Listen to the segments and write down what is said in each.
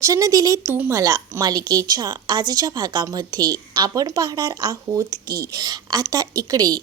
वचन दिले तू मला मालिकेच्या आजच्या भागामध्ये आपण पाहणार आहोत की आता इकडे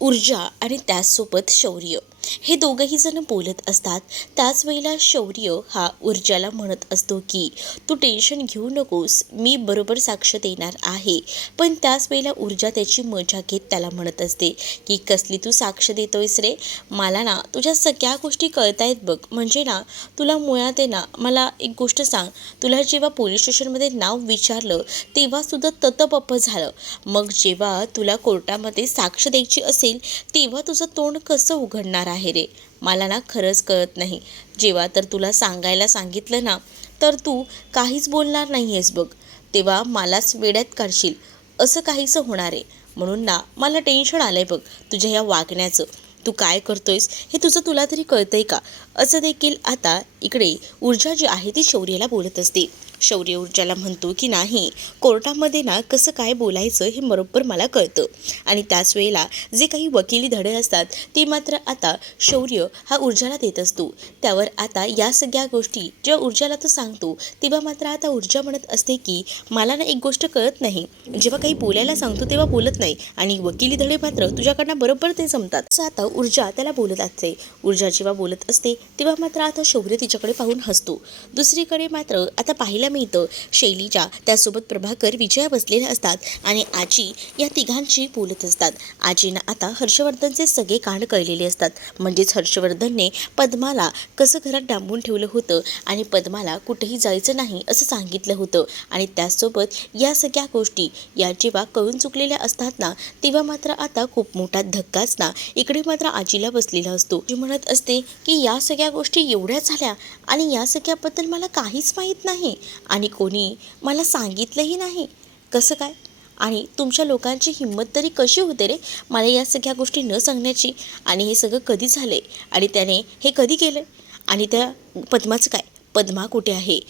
ऊर्जा आणि त्याचसोबत शौर्य हे दोघंही जण बोलत असतात. त्याच वेळेला शौर्य हा ऊर्जाला म्हणत असतो की तू टेन्शन घेऊ नकोस, मी बरोबर साक्ष देणार आहे. पण त्याच वेळेला ऊर्जा त्याची मजा घेत त्याला म्हणत असते की कसली तू साक्ष देतोयस रे, मला ना तुझ्या सगळ्या गोष्टी कळतायत बघ. म्हणजे ना तुला मुळात आहे ना, मला एक गोष्ट सांग, तुला जेव्हा पोलीस स्टेशनमध्ये नाव विचारलं तेव्हा सुद्धा ततपप झालं. मग जेव्हा तुला कोर्टामध्ये साक्ष द्यायची असेल तेव्हा तुझं तोंड कसं उघडणार आहे रे, मला ना खरंच कळत नाही. जेव्हा तर तुला सांगायला सांगितलं ना तर तू काहीच बोलणार नाही आहेस बघ, तेव्हा मलाच वेड्यात काढशील असं काहीसं होणार आहे. म्हणून ना मला टेन्शन आलं आहे बघ तुझ्या ह्या वागण्याचं. तू काय करतोयस हे तुला तरी कळतंय का, असं देखील आता इकडे ऊर्जा जी आहे ती शौर्याला बोलत असते. शौर्य ऊर्जाला म्हणतो की नाही, कोर्टामध्ये ना कसं काय बोलायचं हे बरोबर मला कळतं. आणि त्याच वेळेला जे काही वकिली धडे असतात ते मात्र आता शौर्य हा ऊर्जाला देत असतो. त्यावर आता या सगळ्या गोष्टी जेव्हा ऊर्जाला तो सांगतो तेव्हा मात्र आता ऊर्जा म्हणत असते की मला ना एक गोष्ट कळत नाही, जेव्हा काही बोलायला सांगतो तेव्हा बोलत नाही आणि वकिली धडे मात्र तुझ्याकडनं बरोबर ते जमतात. असं आता ऊर्जा त्याला बोलत असते. ऊर्जा जेव्हा बोलत असते तेव्हा मात्र आता शौर्य तिच्याकडे पाहून हसतो. दुसरीकडे मात्र आता पाहायला मिळतं शैलीजा त्यासोबत प्रभाकर विजया बसलेल्या असतात आणि आजी या तिघांशी बोलत असतात. आजींना आता हर्षवर्धनचे सगळे कांड कळलेले असतात. म्हणजेच हर्षवर्धनने पद्माला कसं घरात डांबून ठेवलं होतं आणि पद्माला कुठेही जायचं नाही असं सांगितलं होतं. आणि त्याचसोबत या सगळ्या गोष्टी या जेव्हा कळून चुकलेल्या असतात ना तेव्हा मात्र आता खूप मोठा धक्काच ना इकडे मात्र आजीला बसलेला असतो. जी म्हणत असते की या सगळ्या गोष्टी एवढ्या झाल्या आणि या सगळ्याबद्दल मला काहीच माहीत नाही आणि कोणी मला सांगितलंही नाही, कसं काय? आणि तुमच्या लोकांची हिंमत तरी कशी होते रे मला या सगळ्या गोष्टी न सांगण्याची? आणि हे सगळं कधी झाले आणि त्याने हे कधी केलं? आणि त्या पद्माचं काय, पद्मा कुठे आहे,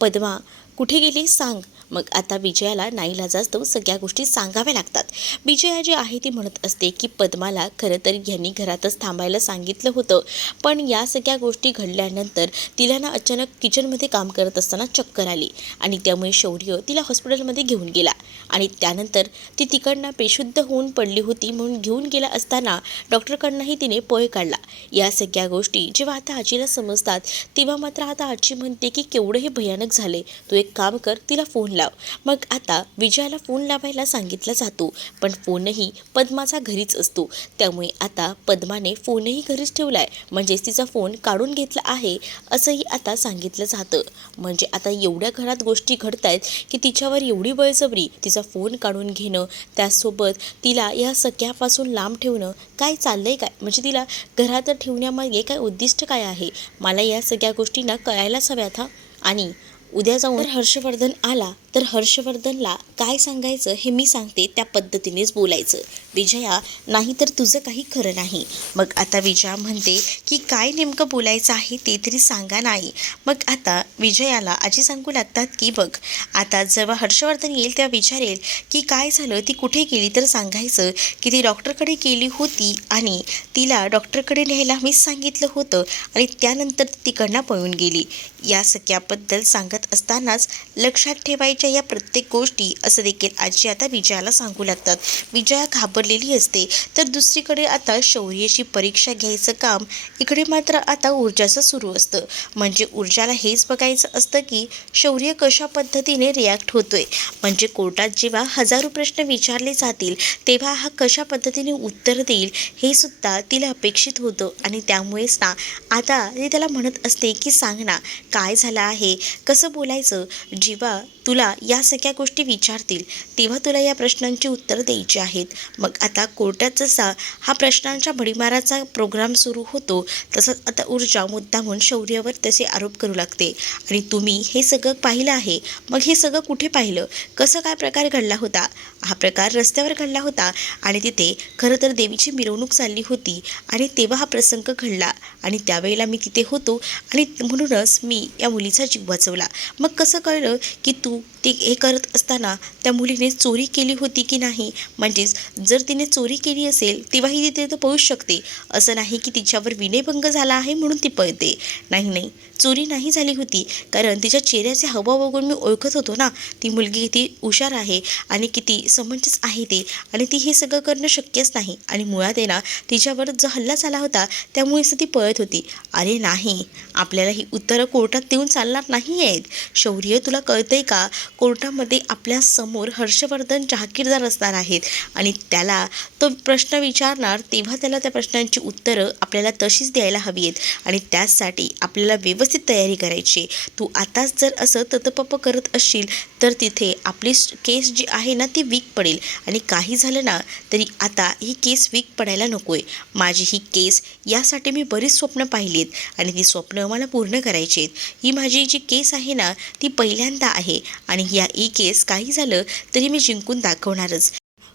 पद्मा कुठे गेली सांग. मग आता विजयाला नाईलाजास्तव सगळ्या गोष्टी सांगाव्या लागतात. विजया जी आहे ती म्हणत असते की पद्माला खरं तर यांनी घरातच थांबायला सांगितलं होतं, पण या सगळ्या गोष्टी घडल्यानंतर तिला ना अचानक किचनमध्ये काम करत असताना चक्कर आली आणि त्यामुळे शौर्य तिला हॉस्पिटलमध्ये घेऊन गेला आणि त्यानंतर ती तिकडनं बेशुद्ध होऊन पडली होती. म्हणून घेऊन गेला असताना डॉक्टरकडनंही तिने पळ काढला. या सगळ्या गोष्टी जेव्हा आता आजीला समजतात तेव्हा मात्र आता आजी म्हणते की केवढं हे भयानक झाले, तू एक काम कर, तिला फोन लाव. मग आता विजयाला फोन लावायला सांगितला जातो, पण फोनही पद्माचा घरीच असतो. त्यामुळे आता पद्माने फोनही घरीच ठेवलाय, म्हणजेच तिचा फोन काढून घेतला आहे असंही आता सांगितलं जातं. म्हणजे आता एवढ्या घरात गोष्टी घडतायत की तिच्यावर एवढी बळजबरी तिचा फोन काढून घेणं, त्यासोबत तिला या सगळ्यापासून लांब ठेवणं, काय चाललंय काय, म्हणजे तिला घरात ठेवण्यामागे काय उद्दिष्ट काय आहे, मला या सगळ्या गोष्टींना कळायलाच हव्यात. आणि उद्या जाऊन हर्षवर्धन आला तर हर्षवर्धनला काय सांगायचं हे मी सांगते त्या पद्धतीनेच बोलायचं विजया, नाही तर तुझं काही खरं नाही. मग आता विजया म्हणते की काय नेमकं बोलायचं आहे ते तरी सांगा नाही. मग आता विजयाला आजी सांगू लागतात की बघ, आता जेव्हा हर्षवर्धन येईल तेव्हा विचारेल की काय झालं, ती कुठे गेली, तर सांगायचं की ती डॉक्टरकडे गेली होती आणि तिला डॉक्टरकडे न्यायला मीच सांगितलं होतं आणि त्यानंतर ती तिकडनं पळून गेली. या सगळ्याबद्दल सांगत असतानाच लक्षात ठेवायच्या या प्रत्येक गोष्टी असं देखील आजी आता विजयाला सांगू लागतात. विजया घाबरलेली असते. तर दुसरीकडे आता शौर्याची परीक्षा घ्यायचं काम इकडे मात्र आता ऊर्जाचं सुरू असतं. म्हणजे ऊर्जाला हेच बघायचं असतं की शौर्य कशा पद्धतीने रिॲक्ट होतोय. म्हणजे कोर्टात जेव्हा हजारो प्रश्न विचारले जातील तेव्हा हा कशा पद्धतीने उत्तर देईल हे सुद्धा तिला अपेक्षित होतं. आणि त्यामुळेच ना आता ती त्याला म्हणत असते की सांग ना काय झालं आहे, कसं बोलायचं, जेव्हा तुला या सगळ्या गोष्टी विचारतील तेव्हा तुला या प्रश्नांची उत्तरं द्यायची आहेत. मग आता कोर्टात जसा हा प्रश्नांच्या भडीमाराचा प्रोग्राम सुरू होतो तसंच आता ऊर्जा मुद्दामून शौर्यावर तसे आरोप करू लागते. आणि तुम्ही हे सगळं पाहिलं आहे, मग हे सगळं कुठे पाहिलं, कसं काय प्रकार घडला होता? हा प्रकार रस्त्यावर घडला होता आणि तिथे खरं तर देवीची मिरवणूक चालली होती आणि तेव्हा हा प्रसंग घडला आणि त्यावेळेला मी तिथे होतो आणि म्हणूनच मी या मुलीचा जीव वाचवला. मग कसं कळलं की तू ती हे करत असताना त्या मुलीने चोरी केली होती की नाही, म्हणजेच जर तिने चोरी केली असेल तेव्हाही ती तिथं पळू शकते. असं नाही की तिच्यावर विनयभंग झाला आहे म्हणून ती पळते. नाही नाही, चोरी नाही झाली होती, कारण तिच्या चेहऱ्याचे हावभाव बघून मी ओळखत होतो ना, ती मुलगी किती हुशार आहे आणि किती समंजस आहे ते, आणि ती हे सगळं करणं शक्यच नाही. आणि मुळात आहे ना, तिच्यावर जो हल्ला झाला होता त्यामुळेच ती पळत होती. अरे नाही, आपल्याला ही उत्तरं कोर्टात देऊन चालणार नाही आहेत. शौर्य, तुला कळतंय का? कोर्टामध्ये आपल्या समोर हर्षवर्धन जहागीरदार असणार आहेत आणि त्याला तो प्रश्न विचारणार, तेव्हा त्याला त्या प्रश्नांची उत्तरं आपल्याला तशीच द्यायला हवी आहेत. आणि त्याचसाठी आपल्याला व्यवस्थित तयारी करायची. तू आताच जर असं ततपप करत असशील तर तिथे आपली केस जी आहे ना ती वीक पडेल. आणि काही झालं ना तरी आता ही केस वीक पडायला नको आहे. माझी ही केस, यासाठी मी बरीच स्वप्न पाहिली आहेत आणि ती स्वप्न मला पूर्ण करायची आहेत. ही माझी जी केस आहे ना ती पहिल्यांदा आहे आणि ही केस काही झालं तरी मी जिंकून दाखवणारच.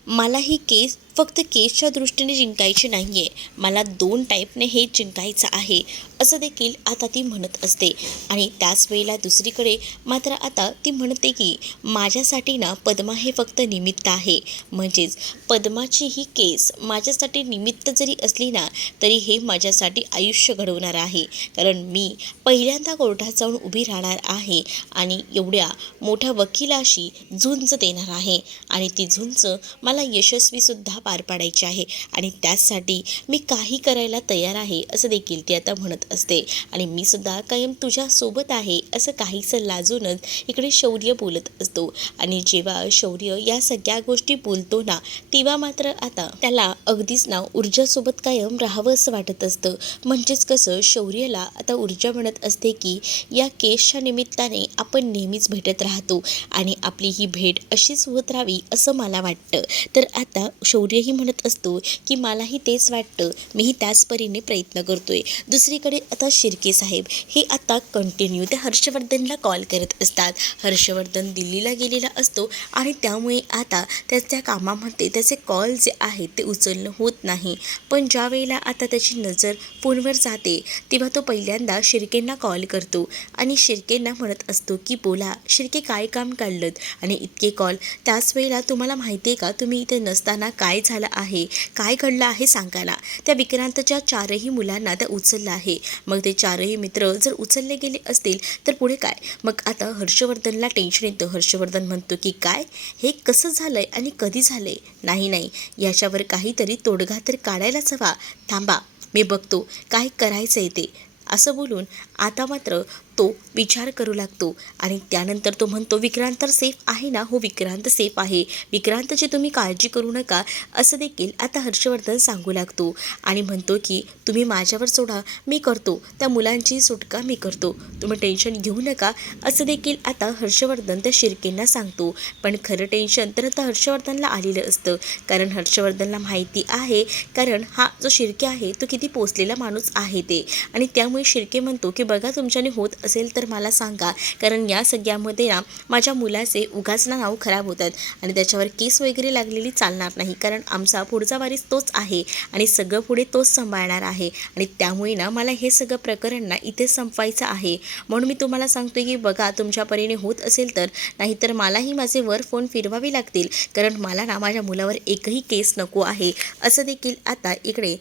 मला ही केस फक्त केसच्या दृष्टीने जिंकायची नाही आहे, मला 2 टाईपने हे जिंकायचं आहे, असं देखील आता ती म्हणत असते. आणि त्याच वेळेला दुसरीकडे मात्र आता ती म्हणते की माझ्यासाठी ना पद्मा हे फक्त निमित्त आहे. म्हणजेच पद्माची ही केस माझ्यासाठी निमित्त जरी असली ना तरी हे माझ्यासाठी आयुष्य घडवणार आहे. कारण मी पहिल्यांदा कोर्टात जाऊन उभी राहणार आहे आणि एवढ्या मोठ्या वकिलाशी झुंज देणार आहे आणि ती झुंज मला यशस्वीसुद्धा पार पाडायची आहे आणि त्याचसाठी मी काही करायला तयार आहे, असं देखील ती आता म्हणत असते. आणि मी सुद्धा कायम तुझ्यासोबत आहे, असं काहीसं लाजूनच इकडे शौर्य बोलत असतो. आणि जेव्हा शौर्य या सगळ्या गोष्टी बोलतो ना तेव्हा मात्र आता त्याला अगदीच ना ऊर्जासोबत कायम राहावं असं वाटत असतं. म्हणजेच कसं, शौर्यला आता ऊर्जा म्हणत असते की या केसच्या निमित्ताने आपण नेहमीच भेटत राहतो आणि आपली ही भेट अशीच होत राहावी असं मला वाटतं. तर आता शौर्यही म्हणत असतो की मलाही तेच वाटतं, मीही त्याच परीने प्रयत्न करतोय. दुसरीकडे आता शिर्के साहेब हे आता कंटिन्यू त्या हर्षवर्धनला कॉल करत असतात. हर्षवर्धन दिल्लीला गेलेला असतो आणि त्यामुळे आता त्याच्या कामामध्ये त्याचे कॉल जे आहेत ते उचलणं होत नाही. पण ज्या वेळेला आता त्याची नजर फोनवर जाते तेव्हा तो पहिल्यांदा शिर्केंना कॉल करतो आणि शिर्केंना म्हणत असतो की बोला शिर्के, काय काम काढलं आणि इतके कॉल. त्याच वेळेला तुम्हाला माहिती आहे का, तुम्ही इथे नसताना काय झालं आहे, काय घडलं आहे सांगा ना. त्या विक्रांतच्या 4ही मुलांना त्या उचललं आहे. मग ते 4ही मित्र जर उचलले गेले असतील तर पुढे काय? मग आता हर्षवर्धनला टेन्शन येतं. हर्षवर्धन म्हणतो की काय, हे कसं झालंय आणि कधी झालंय? नाही नाही, याच्यावर काहीतरी तोडगा तर काढायलाच हवा. थांबा, मी बघतो काय करायचं आहे ते, असं बोलून आता मात्र तो विचार करू लागतो. आणि त्यानंतर तो म्हणतो, विक्रांत तर सेफ आहे ना? हो, विक्रांत सेफ आहे, विक्रांतची तुम्ही काळजी करू नका, असं देखील आता हर्षवर्धन सांगू लागतो. आणि म्हणतो की तुम्ही माझ्यावर सोडा, मी करतो, त्या मुलांची सुटका मी करतो, तुम्ही टेन्शन घेऊ नका, असं देखील आता हर्षवर्धन त्या शिर्केंना सांगतो. पण खरं टेन्शन तर आता हर्षवर्धनला आलेलं असतं, कारण हर्षवर्धनला माहिती आहे, कारण हा जो शिर्के आहे तो किती पोचलेला माणूस आहे ते. आणि त्यामुळे शिर्के म्हणतो की बघा, तुमच्याने होत असेल तर मला सांगा, कारण या सगळ्यामध्ये ना माझ्या मुलाचे उगाच ना नाव खराब होतात आणि त्याच्यावर केस वगैरे लागलेली चालणार नाही, कारण आमचा पुढचा वारीस तोच आहे आणि सगळं पुढे तोच सांभाळणार आहे. आणि त्यामुळे ना मला हे सगळं प्रकरण ना इथे संपवायचं आहे. म्हणून मी तुम्हाला सांगतोय की बघा, तुमच्या परीने होत असेल तर, नाहीतर मलाही माझे वर फोन फिरवावे लागतील, कारण मला ना माझ्या मुलावर एकही केस नको आहे, असं देखील आता इकडे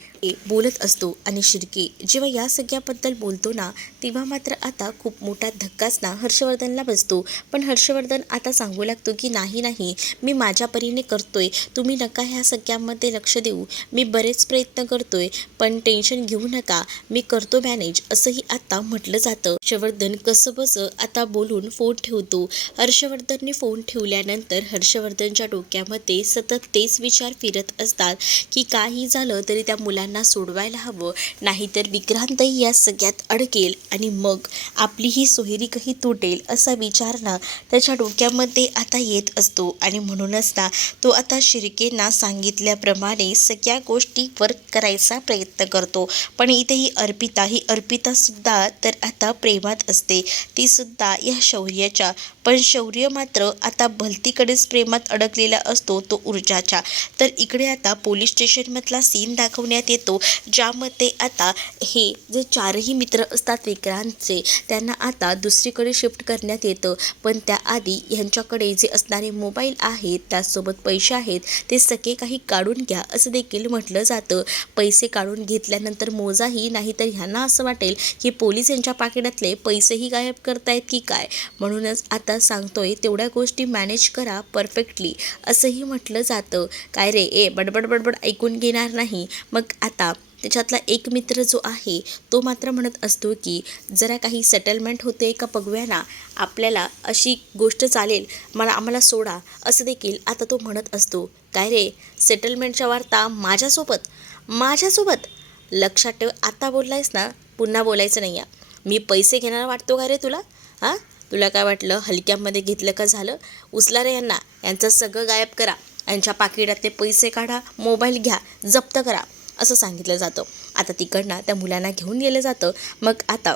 बोलत असतो. आणि शिर्के जेव्हा या सगळ्याबद्दल बोलतो ना तेव्हा मात्र आता खूप मोठा धक्काच ना हर्षवर्धनला बसतो. पण हर्षवर्धन आता सांगू लागतो की नाही नाही, मी माझ्या परीने करतोय, तुम्ही नका ह्या सगळ्यामध्ये लक्ष देऊ, मी बरेच प्रयत्न करतोय, पण टेन्शन घेऊ नका, मी करतो मॅनेज, असंही आता म्हटलं जातं. हर्षवर्धन कसंबसं आता बोलून फोन ठेवतो. हर्षवर्धनने फोन ठेवल्यानंतर हर्षवर्धनच्या डोक्यामध्ये सतत तेच विचार फिरत असतात की काही झालं तरी त्या मुलांना सोडवायला हवं, नाहीतर विक्रांतही या सगळ्यात अडकेल आणि मग आपली ही सोयरीकही तुटेल, असा विचार ना त्याच्या डोक्यामध्ये आता येत असतो. आणि म्हणूनच ना तो आता शिर्केंना सांगितल्याप्रमाणे सगळ्या गोष्टी वर्क करायचा प्रयत्न करतो. पण इथे ही अर्पितासुद्धा तर आता प्रेमात असते, तीसुद्धा या शौर्याच्या. पण शौर्य मात्र आता भलतीकडेच प्रेमात अडकलेला असतो, तो ऊर्जाच्या. तर इकडे आता पोलीस स्टेशनमधला सीन दाखवण्यात येतो, ज्यामध्ये आता हे जे 4ही मित्र असतात विक्रांतचे त्यांना आता दुसरीकडे शिफ्ट करण्यात येतं. पण त्याआधी ह्यांच्याकडे जे असणारे मोबाईल आहेत त्याचसोबत पैसे आहेत ते सगळे काही काढून घ्या असं देखील म्हटलं जातं. पैसे काढून घेतल्यानंतर मोजाही, नाहीतर ह्यांना असं वाटेल की पोलीस यांच्या पाकिटातले पैसेही गायब करतायत की काय. म्हणूनच आता सांगतोय तेवढ्या गोष्टी मॅनेज करा परफेक्टली असंही म्हटलं जातं. काय रे बडबड बडबड ऐकून घेणार नाही. मग आता त्याच्यातला एक मित्र जो आहे तो मात्र म्हणत असतो की जरा काही सेटलमेंट होते का बघूया ना, आपल्याला अशी गोष्ट चालेल, आम्हाला सोडा असं देखील आता तो म्हणत असतो. काय रे, सेटलमेंटच्या वार्ता माझ्यासोबत लक्षात ठेव. आता बोललायस ना, पुन्हा बोलायचं नाही आहे. मी पैसे घेणारा वाटतो का रे तुला? हां, तुला काय वाटलं हलक्यामध्ये घेतलं का झालं? उचला रे यांचं सगळं गायब करा, यांच्या पाकिटातले पैसे काढा, मोबाईल घ्या, जप्त करा असं सांगितलं जातं. आता तिकडनं त्या मुलांना घेऊन गेलं जातं. मग आता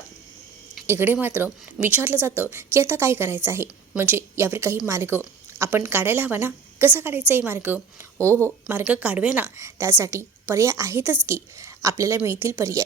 इकडे मात्र विचारलं जातं की आता काय करायचं आहे, म्हणजे यावर काही मार्ग आपण काढायला हवा ना. कसा काढायचा आहे मार्ग? हो, मार्ग काढूया ना. त्यासाठी पर्याय आहेतच की, आपल्याला मिळतील पर्याय.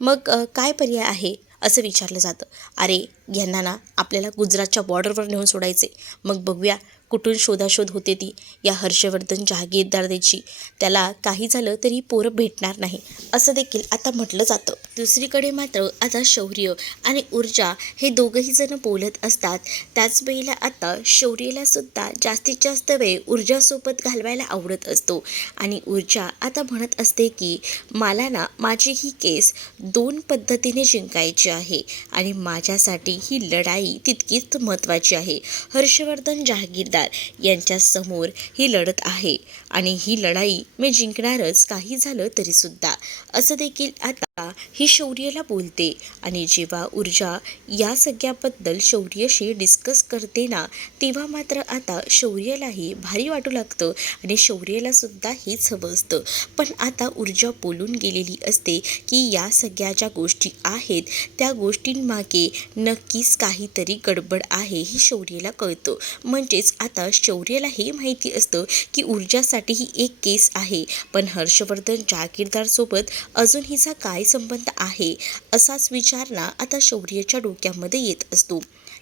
मग काय पर्याय आहे असं विचारलं जातं. अरे यांना ना आपल्याला गुजरातच्या बॉर्डरवर नेऊन सोडायचे. मग बघूया कुठून शोधाशोध होते ती या हर्षवर्धन जहागीरदारची. त्याला काही झालं तरी पोरं भेटणार नाही असं देखील आता म्हटलं जातं. दुसरीकडे मात्र आता शौर्य आणि ऊर्जा हे दोघंही जण बोलत असतात. त्याच वेळेला आता शौर्यला सुद्धा जास्तीत जास्त वेळ ऊर्जासोबत घालवायला आवडत असतो. आणि ऊर्जा आता म्हणत असते की मला ना माझी ही केस 2 पद्धतीने जिंकायची आहे आणि माझ्यासाठी ही लढाई तितकीच महत्त्वाची आहे. हर्षवर्धन जहागीरदार यांच्या समोर ही लढत आहे आणि ही लढाई मी जिंकणारच, काही झालं तरीसुद्धा असं देखील आता ही शौर्यला बोलते. आणि जेव्हा ऊर्जा या सगळ्याबद्दल शौर्यशी डिस्कस करते ना, तेव्हा मात्र आता शौर्यलाही भारी वाटू लागतं आणि शौर्यला सुद्धा हेच हवं असतं. पण आता ऊर्जा बोलून गेलेली असते की या सगळ्या ज्या गोष्टी आहेत त्या गोष्टींमागे नक्कीच काहीतरी गडबड आहे हे शौर्यला कळतं. म्हणजेच आता शौर्यला हे माहिती असतं की ऊर्जासाठी ही एक केस आहे, पण हर्षवर्धन जहागीरदारसोबत अजून हिचा काय संबंध आहे असाच विचार ना आता शौर्याच्या डोक्यामध्ये येत असतो.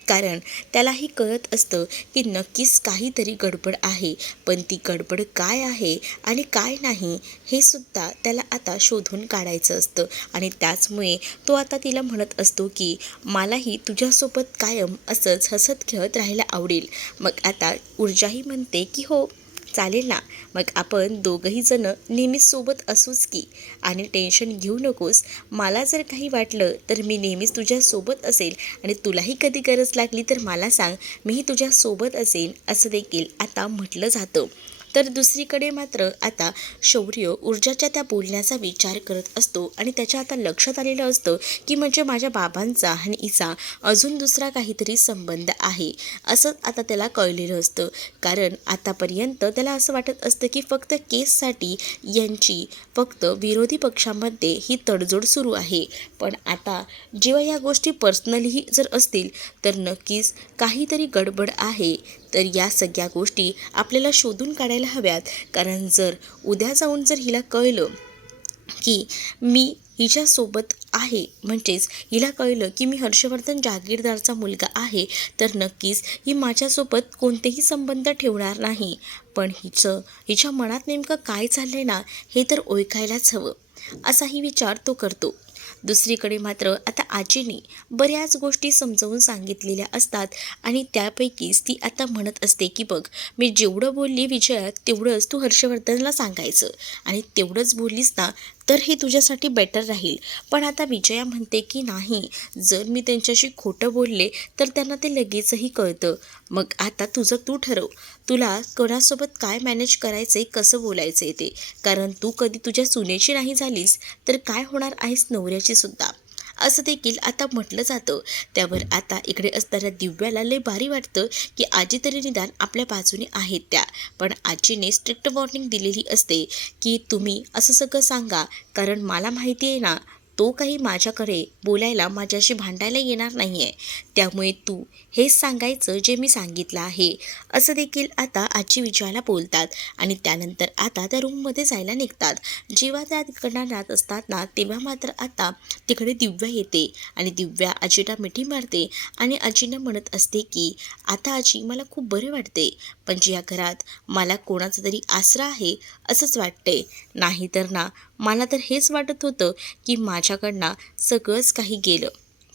कारण त्यालाही कळत असतं की नक्कीच काहीतरी गडबड आहे, पण ती गडबड काय आहे आणि काय नाही हे सुद्धा त्याला आता शोधून काढायचं असतं. आणि त्याचमुळे तो आता तिला म्हणत असतो की मलाही तुझ्यासोबत कायम असंच हसत खेळत राहायला आवडेल. मग आता ऊर्जाही म्हणते की हो चालेल ना, मग आपण दोघंही जण नेहमीच सोबत असूच की, आणि टेन्शन घेऊ नकोस. मला जर काही वाटलं तर मी नेहमीच तुझ्यासोबत असेल आणि तुलाही कधी गरज लागली तर मला सांग, मीही तुझ्यासोबत असेल असं देखील आता म्हटलं जातं. तर दुसरीकडे मात्र आता शौर्य ऊर्जाच्या त्या बोलण्याचा विचार करत असतो आणि त्याच्या आता लक्षात आलेलं असतं की म्हणजे माझ्या बाबांचा आणि हिचा अजून दुसरा काहीतरी संबंध आहे असं आता त्याला कळलेलं असतं. कारण आतापर्यंत त्याला असं वाटत असतं की फक्त केससाठी यांची फक्त विरोधी पक्षामध्ये ही तडजोड सुरू आहे. पण आता जेव्हा या गोष्टी पर्सनलीही जर असतील तर नक्कीच काहीतरी गडबड आहे. तर या सगळ्या गोष्टी आपल्याला शोधून काढायला हव्यात. कारण जर उद्या जाऊन जर हिला कळलं की मी हिच्यासोबत आहे, म्हणजेच हिला कळलं की मी हर्षवर्धन जहागीरदारचा मुलगा आहे, तर नक्कीच ही माझ्यासोबत कोणतेही संबंध ठेवणार नाही. पण हिच्या मनात नेमकं काय चाललंय ना हे तर ओळखायलाच हवं असाही विचार तो करतो. दुसरीकडे मात्र आता आजीने बऱ्याच गोष्टी समजावून सांगितलेल्या असतात आणि त्यापैकीच ती आता म्हणत असते की बघ, मी जेवढं बोलली विजया तेवढंच तू हर्षवर्धनला सांगायचं आणि तेवढंच बोललीस ना तर हे तुझ्यासाठी बेटर राहील. पण आता विजया म्हणते की नाही, जर मी त्यांच्याशी खोटं बोलले तर त्यांना ते लगेचही कळतं. मग आता तुझं तू ठरव, तुला कोणासोबत काय मॅनेज करायचं आहे, कसं बोलायचं आहे ते. कारण तू कधी तुझ्या सुनेची नाही झालीस तर काय होणार आहेस नवऱ्याची सुद्धा असं देखील आता म्हटलं जातं. त्यावर आता इकडे असणाऱ्या दिव्याला लय भारी वाटतं की आजी तरी निदान आपल्या बाजूने आहेत त्या. पण आजीने स्ट्रिक्ट वॉर्निंग दिलेली असते की तुम्ही असं सगळं सांगा, कारण मला माहिती आहे ना तो काही माझ्याकडे बोलायला माझ्याशी भांडायला येणार नाही आहे. त्यामुळे तू हेच सांगायचं जे मी सांगितलं आहे, असं देखील आता आजी विजयाला बोलतात. आणि त्यानंतर आता त्या रूममध्ये जायला निघतात. जेव्हा त्या तिकडनं जात असतात ना, तेव्हा मात्र आता तिकडे दिव्या येते आणि दिव्या आजीला मिठी मारते आणि आजीनं म्हणत असते की आता आजी मला खूप बरे वाटते, म्हणजे या घरात मला कोणाचा तरी आसरा आहे असंच वाटते. नाहीतर ना मला तर हेच वाटत होतं की माझ्याकडनं सगळंच काही गेलं,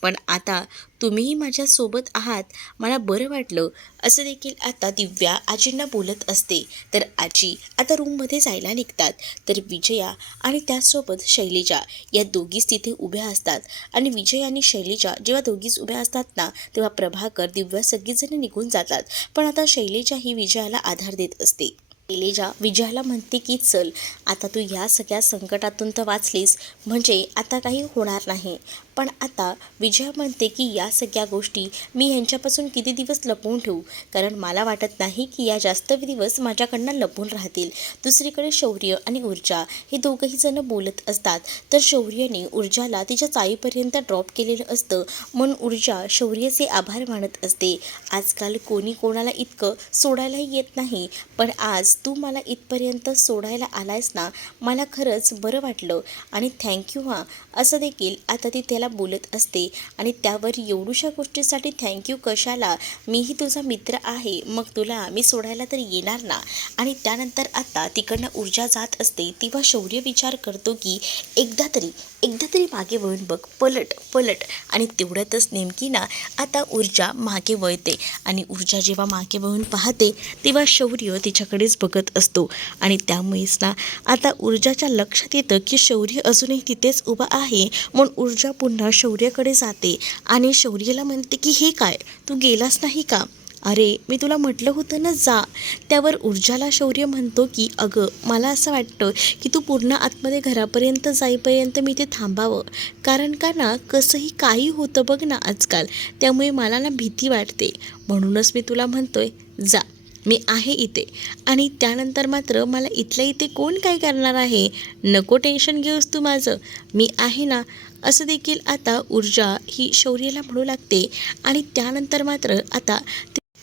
पण आता तुम्हीही माझ्यासोबत आहात, मला बरं वाटलं, असं देखील आता दिव्या आजींना बोलत असते. तर आजी आता रूममध्ये जायला निघतात. तर विजया आणि त्याचसोबत शैलेजा या दोघीच तिथे उभ्या असतात. आणि विजय आणि शैलेजा जेव्हा दोघीच उभ्या असतात ना, तेव्हा प्रभाकर, दिव्या सगळीजण निघून जातात. पण आता शैलेजा ही विजयाला आधार देत असते. शैलेजा विजयाला म्हणते की चल, आता तू या सगळ्या संकटातून तर वाचलीस, म्हणजे आता काही होणार नाही. पण आता विजया म्हणते की या सगळ्या गोष्टी मी ह्यांच्यापासून किती दिवस लपवून ठेवू, कारण मला वाटत नाही की या जास्त दिवस माझ्याकडनं लपून राहतील. दुसरीकडे शौर्य आणि ऊर्जा हे दोघंही जण बोलत असतात. तर शौर्यने ऊर्जाला तिच्या चाळीपर्यंत ड्रॉप केलेलं असतं, म्हणून ऊर्जा शौर्याचे आभार मानत असते. आजकाल कोणी कोणाला इतकं सोडायलाही येत नाही, पण आज तू मला इथपर्यंत सोडायला आलायस ना, मला खरंच बरं वाटलं आणि थँक्यू हां, असं देखील आता ती त्याला बोलत असते. आणि त्यावर एवढ्याशा गोष्टीसाठी थँक्यू कशाला, मीही तुझा मित्र आहे, मग तुला मी सोडायला तर येणार ना. आणि त्यानंतर आता तिकडनं ऊर्जा जात असते, तेव्हा शौर्य विचार करतो की एकदा तरी मागे वळून बघ, पलट पलट. आणि तेवढ्यातच नेमकी ना आता ऊर्जा मागे वळते. आणि ऊर्जा जेव्हा मागे वळून पाहते तेव्हा शौर्य तिच्याकडेच बघत असतो. आणि त्यामुळेच ना आता ऊर्जाच्या लक्षात येतं की शौर्य अजूनही तिथेच उभा आहे. म्हणून ऊर्जा पुन्हा शौर्याकडे जाते आणि शौर्याला म्हणते की हे काय, तू गेलास नाही का, अरे मी तुला म्हटलं होतं ना जा. त्यावर ऊर्जाला शौर्य म्हणतो की अगं मला असं वाटतं की तू पूर्ण आतमध्ये घरापर्यंत जाईपर्यंत मी ते थांबावं, कारण का ना कसंही काही होतं बघ ना आजकाल, त्यामुळे मला ना भीती वाटते, म्हणूनच मी तुला म्हणतोय जा, मी आहे इथे. आणि त्यानंतर मात्र मला इथल्या इथे कोण काय करणार आहे, नको टेन्शन घेऊस तू माझं, मी आहे ना, असं देखील आता ऊर्जा ही शौर्याला म्हणू लागते. आणि त्यानंतर मात्र आता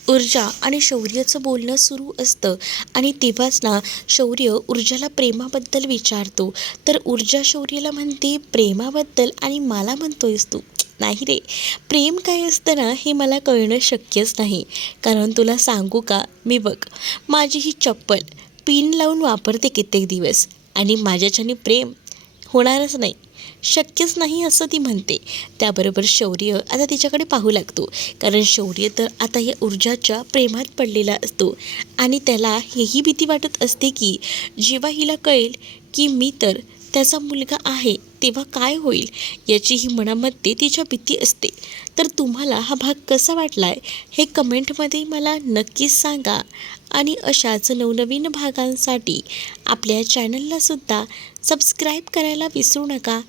ऊर्जा आणि शौर्याचं बोलणं सुरू असतं. आणि तेव्हाच ना शौर्य ऊर्जाला प्रेमाबद्दल विचारतो. तर ऊर्जा शौर्याला म्हणते प्रेमाबद्दल आणि मला म्हणतोयस तू, नाही रे, प्रेम काय असतं ना हे मला कळणं शक्यच नाही, कारण तुला सांगू का, मी बघ माझी ही चप्पल पिन लावून वापरते कित्येक दिवस, आणि माझ्याच्याने प्रेम होणारच नाही, शक्यच नाही, असं ती म्हणते. त्याबरोबर शौर्य आता तिच्याकडे पाहू लागतो, कारण शौर्य तर आता या ऊर्जाच्या प्रेमात पडलेला असतो. आणि त्याला हेही भीती वाटत असते की जेव्हा हिला कळेल की मी तर त्याचा मुलगा आहे तेव्हा काय होईल, याची ही मनामध्ये तिच्या भीती असते. तर तुम्हाला हा भाग कसा वाटलाय हे कमेंटमध्ये मला नक्कीच सांगा. आणि अशाच नवनवीन भागांसाठी आपल्या चॅनललासुद्धा सबस्क्राईब करायला विसरू नका.